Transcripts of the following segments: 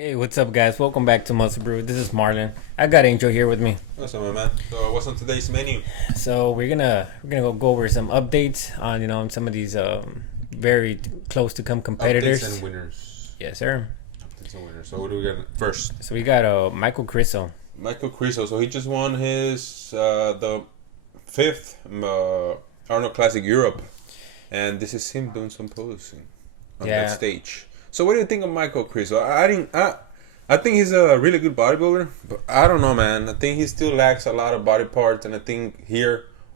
Hey, what's up, guys? Welcome back to MuscleBrew. This is Marlon. I got Angel here with me. What's up, my man? So, what's on today's menu? So we're gonna go over some updates on some of these very close to come competitors. Updates and winners. Yes, sir. Updates and winners. So, what do we got first? So we got Michael Crisso. Michael Crisso. So he just won his the fifth Arnold Classic Europe, and this is him doing some posing on that stage. So what do you think of Michael Crisso? I think he's a really good bodybuilder, but I don't know, man. I think he still lacks a lot of body parts, and I think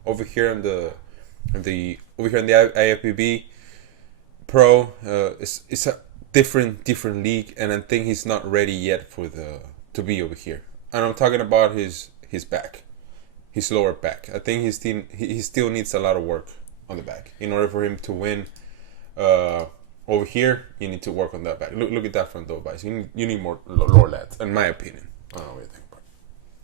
over here in the IFBB Pro, it's a different league, and I think he's not ready yet to be over here. And I'm talking about his back, his lower back. I think he still needs a lot of work on the back in order for him to win. Over here, you need to work on that back. Look at that front door, guys. You need more lower lats, in my opinion. I don't know what you think about it.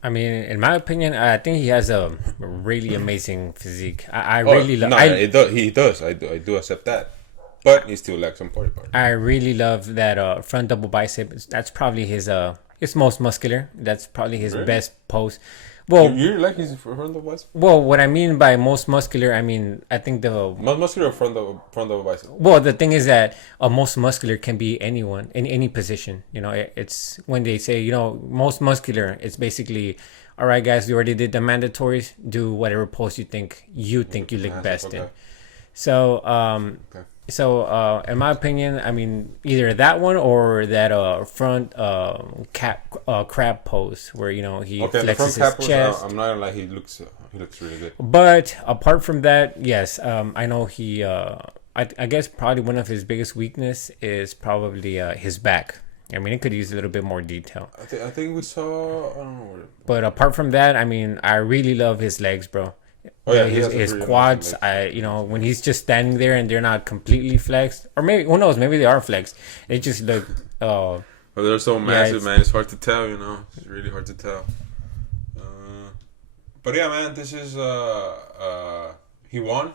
I mean, in my opinion, I think he has a really amazing physique. I really love. He does. I do accept that, but he still lacks some body part. I really love that front double bicep. That's probably his most muscular. That's probably his best pose. Well, you like his front double bicep? Well, what I mean by most muscular, I think the most muscular or front double bicep. Well, the thing is that a most muscular can be anyone in any position. It's when they say most muscular. It's basically, all right, guys. You already did the mandatories. Do whatever pose you think you look best in. So, okay. So, in my opinion, either that one or that front crab pose where he flexes his chest. I'm not gonna lie, he looks really good. But apart from that, yes, I know he. I guess probably one of his biggest weakness is probably his back. It could use a little bit more detail. I think we saw. I don't know where. But apart from that, I really love his legs, bro. Oh yeah, his quads. When he's just standing there and they're not completely flexed, or maybe who knows, maybe they are flexed. It just look. But they're so massive, man. It's hard to tell. It's really hard to tell. But yeah, man, this is he won.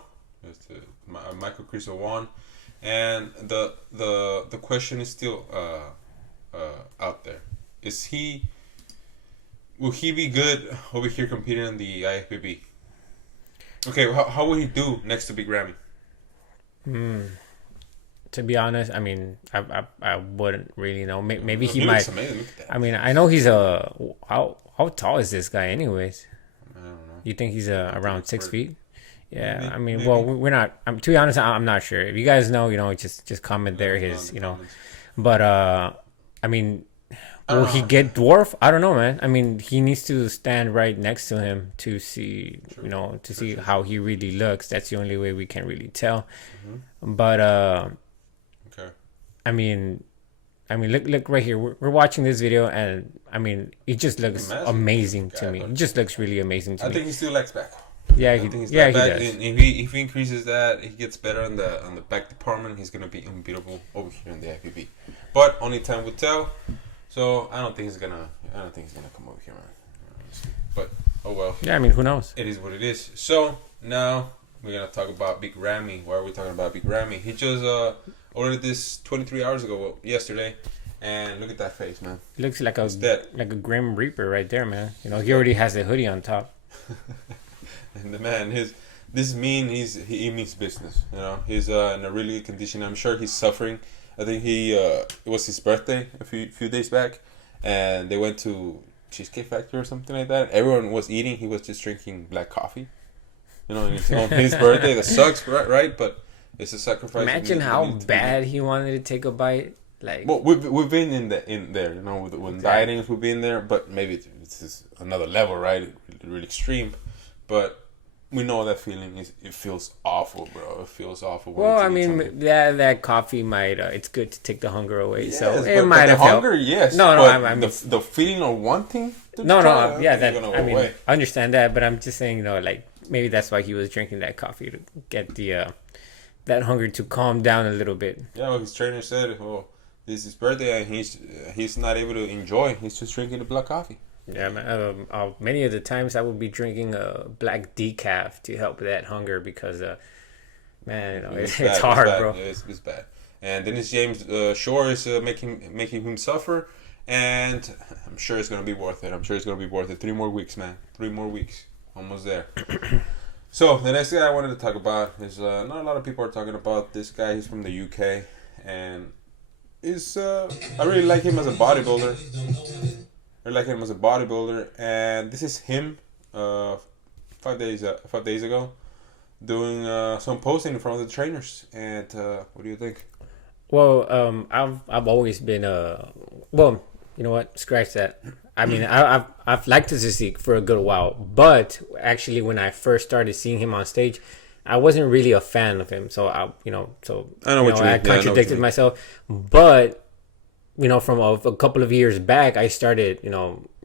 Michael Crisso won, and the question is still out there. Will he be good over here competing in the IFBB? Okay, how will he do next to Big Ramy? To be honest, I wouldn't really know. Maybe he might. I know he's how tall is this guy anyways? I don't know. You think he's around 6 feet? Yeah, maybe. Well, we're not. To be honest, I'm not sure. If you guys know, just comment there. But will he get dwarf? I don't know, man. He needs to stand right next to him to see, see how he really looks. That's the only way we can really tell. Mm-hmm. But okay. Look right here. We're watching this video, and it just looks amazing to me. It just looks really amazing to me. I think he still lacks back. Yeah, he does. If he increases that, he gets better on the back department. He's gonna be unbeatable over here in the IPB. But only time will tell. So I don't think he's gonna come over here, man. But oh well. Yeah, who knows? It is what it is. So now we're gonna talk about Big Ramy. Why are we talking about Big Ramy? He just ordered this 23 hours ago, yesterday, and look at that face, man. It looks like a Grim Reaper right there, man. He already has a hoodie on top. And the man, he means business. He's in a really good condition. I'm sure he's suffering. I think it was his birthday a few days back, and they went to Cheesecake Factory or something like that. Everyone was eating. He was just drinking black coffee. On his birthday. That sucks, right? But it's a sacrifice. Imagine how bad he wanted to take a bite. Well, we've been in there. When dieting, we've been there. But maybe it's just another level, right? Really extreme, but. We know that feeling. It feels awful, bro. It feels awful. Well, that coffee might. It's good to take the hunger away. Yes, so it might have hunger, helped. Yes. No. The feeling of wanting. Yeah, I understand that, but I'm just saying, maybe that's why he was drinking that coffee to get the that hunger to calm down a little bit. Yeah, well, his trainer said, "Oh, this is his birthday, and he's not able to enjoy. He's just drinking the black coffee." Yeah, man. Many of the times I would be drinking a black decaf to help that hunger because, it's hard, bro. It's bad. And Dennis James Shore is making him suffer, and I'm sure it's gonna be worth it. 3 more weeks, man. 3 more weeks, almost there. So the next guy I wanted to talk about is not a lot of people are talking about this guy. He's from the UK, and is I really like him as a bodybuilder. And this is him 5 days ago, doing some posting in front of the trainers. And what do you think? Well, I've always been well, you know what? Scratch that. I mean, I've liked his physique for a good while, but actually, when I first started seeing him on stage, I wasn't really a fan of him. So I contradicted myself. But from a couple of years back, I started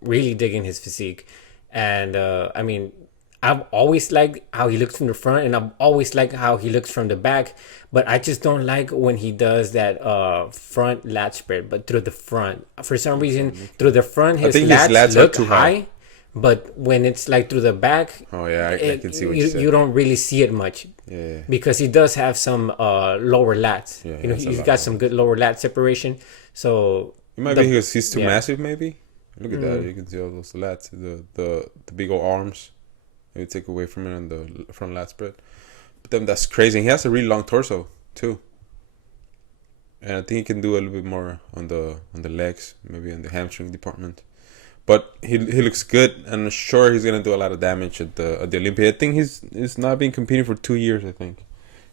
really digging his physique, and I mean, I've always liked how he looks from the front, and I've always liked how he looks from the back. But I just don't like when he does that front lat spread, but through the front. For some reason, through the front, his lats look too high. But when it's like through the back, I can see what you don't really see it much. Yeah. Because he does have some lower lats. Yeah, he's got some good lower lat separation. So it might be because he's too massive. Maybe look at that. You can see all those lats, the big old arms. Maybe take away from it on the front lat spread. But then that's crazy. He has a really long torso too, and I think he can do a little bit more on the legs, maybe in the hamstring department. But he looks good, and I'm sure he's gonna do a lot of damage at the Olympia. I think he's not been competing for 2 years. I think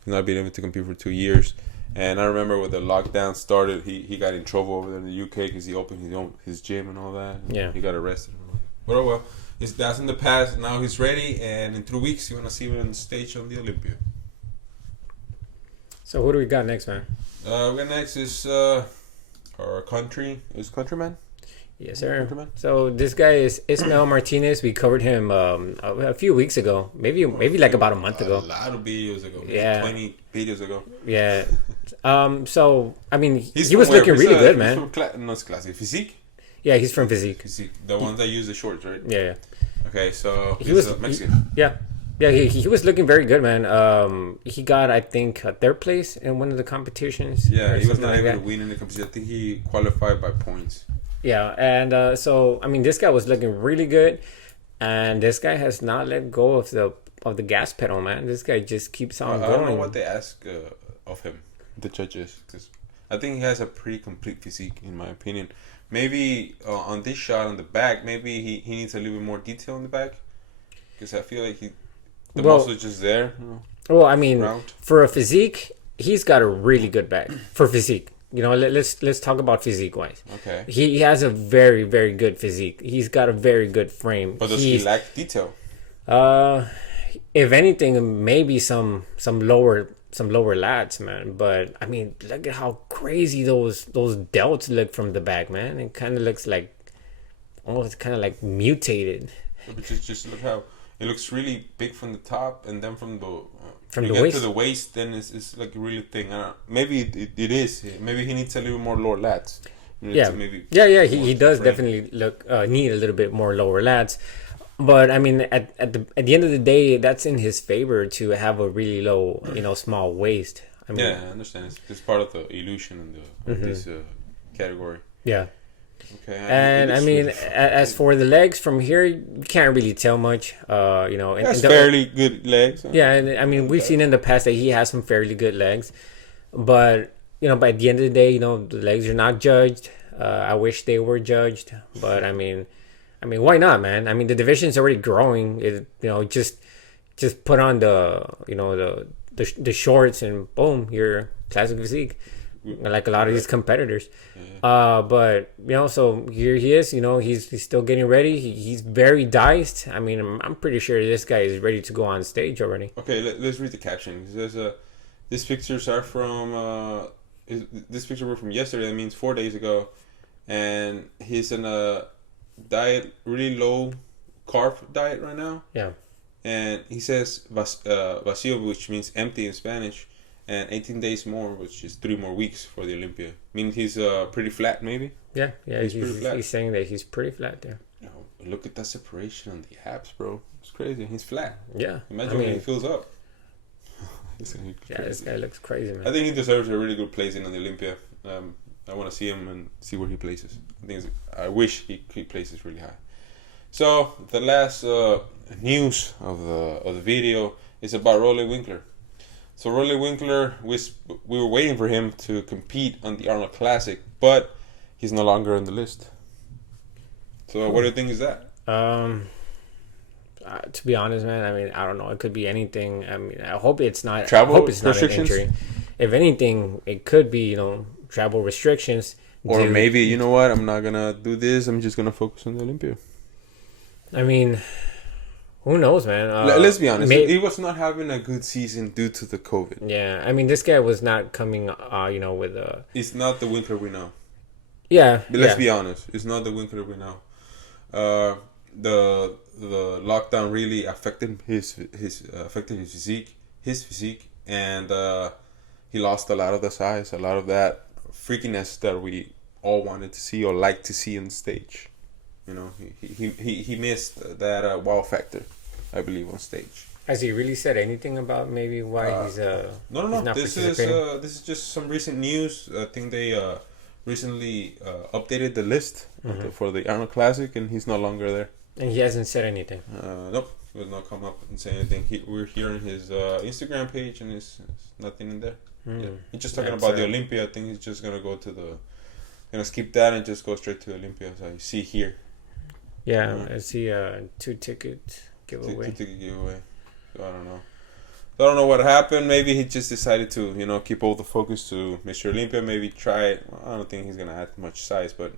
he's not been able to compete for 2 years. And I remember when the lockdown started, he got in trouble over there in the UK because he opened his gym and all that. Yeah, he got arrested. But oh well. That's in the past. Now he's ready, and in 2 weeks, you want to see him on stage on the Olympia. So who do we got next, man? We got next is our countryman. Yes, sir. So this guy is Ishmael Martinez. We covered him a few weeks ago, maybe like about a month ago. A lot of videos ago. Yeah, 20 videos ago. Yeah. So I mean, he was looking really good, man. Not classic. Physique. Yeah, he's from Physique. The ones that use the shorts, right? Yeah. Okay, so he was Mexican. Yeah, he was looking very good, man. He got, I think, a third place in one of the competitions. Yeah, he was not able to win in the competition. I think he qualified by points. Yeah, and so I mean, this guy was looking really good, and this guy has not let go of the gas pedal, man. This guy just keeps on going. I don't know what they ask of him, the judges, because I think he has a pretty complete physique, in my opinion. Maybe on this shot on the back, maybe he needs a little bit more detail on the back, because I feel like the muscle is just there. Well, I mean, for a physique, he's got a really good back for physique. Let's talk about physique wise. Okay. He has a very, very good physique. He's got a very good frame. But does he lack detail? If anything, maybe some lower lats, man. But I mean, look at how crazy those delts look from the back, man. It kind of looks like almost kind of like mutated. But just look how it looks really big from the top, and then from the waist to the waist, then it's like really thin. Maybe it is. Maybe he needs a little more lower lats. Yeah. He does definitely need a little bit more lower lats. But I mean, at the end of the day, that's in his favor to have a really low, small waist. I mean, I understand. It's part of the illusion in this category. Yeah. Okay. And I mean, as for the legs, from here you can't really tell much. Has fairly good legs. Yeah, and I mean, we've seen in the past that he has some fairly good legs, but by the end of the day, the legs are not judged. I wish they were judged, but I mean, why not, man? I mean, the division's already growing. Just put on the shorts and boom, you're classic physique, like a lot of these competitors. But so here he is. He's still getting ready. He's very diced. I mean, I'm pretty sure this guy is ready to go on stage already. Okay, let's read the caption. It says, these pictures are from this picture were from yesterday. That means 4 days ago, and he's in a diet, really low carb diet right now. Yeah. And he says vacío, which means empty in Spanish, and 18 days more, which is 3 more weeks for the Olympia. Means he's pretty flat, maybe. Yeah. He's saying that he's pretty flat there. Look at that separation on the abs, bro. It's crazy. He's flat. Yeah. Imagine when he fills up. This guy looks crazy, man. I think he deserves a really good place in on the Olympia. I want to see him and see where he places. I wish he places really high. So the last news of the video is about Roelly Winklaar. So Roelly Winklaar, we were waiting for him to compete on the Arnold Classic, but he's no longer on the list. So what do you think is that? To be honest, man, I mean, I don't know. It could be anything. I mean, I hope it's not. Travel I hope it's not an restrictions? injury. If anything, it could be, travel restrictions. Or maybe, you know what? I'm not gonna do this. I'm just gonna focus on the Olympia. I mean, who knows, man? Let's be honest. He was not having a good season due to the COVID. Yeah, I mean, this guy was not coming, with a. It's not the Winklaar we know. Yeah, but let's be honest. It's not the Winklaar we know. The lockdown really affected his physique, and he lost a lot of the size, a lot of that freakiness that we all wanted to see or like to see on stage. He missed that wow factor, I believe, on stage. Has he really said anything about maybe why he's No. This is just some recent news. I think they recently updated the list for the Arnold Classic, and he's no longer there. And he hasn't said anything. Nope, he will not come up and say anything. We're here on his Instagram page, and it's nothing in there. Yeah. He's just talking about the Olympia. I think he's just gonna go to gonna skip that and just go straight to Olympia. So I see here. Yeah, I see 2 ticket giveaway. 2 ticket giveaway. So I don't know. I don't know what happened. Maybe he just decided to, keep all the focus to Mr. Olympia. Maybe try it. Well, I don't think he's gonna add much size, but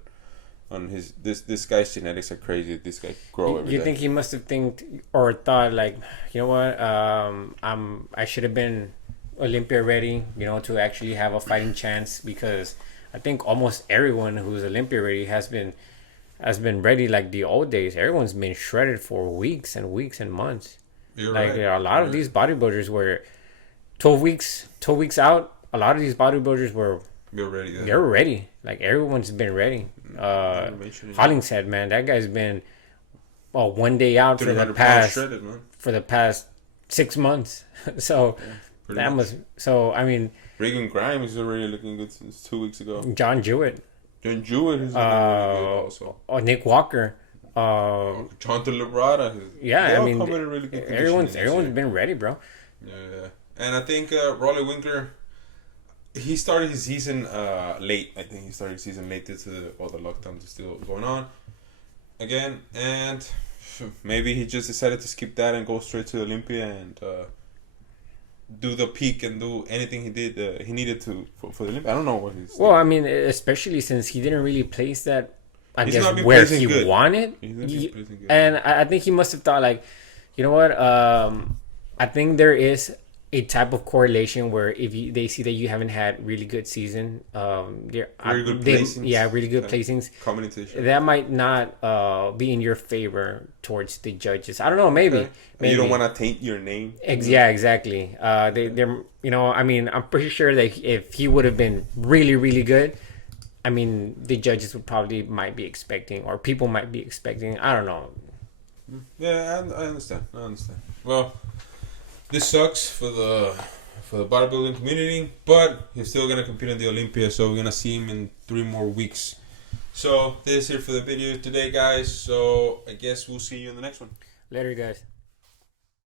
on this guy's genetics are crazy. This guy grow every day. You think he must have thought like, you know what? I should have been Olympia ready, to actually have a fighting chance, because I think almost everyone who's Olympia ready has been ready like the old days. Everyone's been shredded for weeks and weeks and months. You're like right. A lot of these bodybuilders were 12 weeks out. A lot of these bodybuilders were ready. They're ready. Like everyone's been ready. Hollingshead, man, that guy's been 1 day out for the past 6 months. So that must. So I mean, Regan Grimes is already looking good since 2 weeks ago. John Jewett is looking really good also. Nick Walker. John Librata. Yeah, I mean, really good everyone's been ready, bro. Yeah. And I think Roelly Winklaar, he started his season late. I think he started his season late due to the lockdown is still going on again, and maybe he just decided to skip that and go straight to Olympia and do the peak and do anything he needed to for the Olympia. I don't know what he's. Well, I mean, especially since he didn't really place that. I he's guess where he wanted, and I think he must have thought like, you know what? I think there is a type of correlation where if they see that you haven't had really good season, really good placings, that might not be in your favor towards the judges. I don't know, maybe you don't want to taint your name. Yeah, exactly. They're I mean, I'm pretty sure that if he would have been really, really good, I mean, the judges might be expecting, or people might be expecting. I don't know. Yeah, I understand. Well, this sucks for the bodybuilding community, but he's still gonna compete in the Olympia, so we're gonna see him in 3 more weeks. So this is it for the video today, guys. So I guess we'll see you in the next one. Later, guys.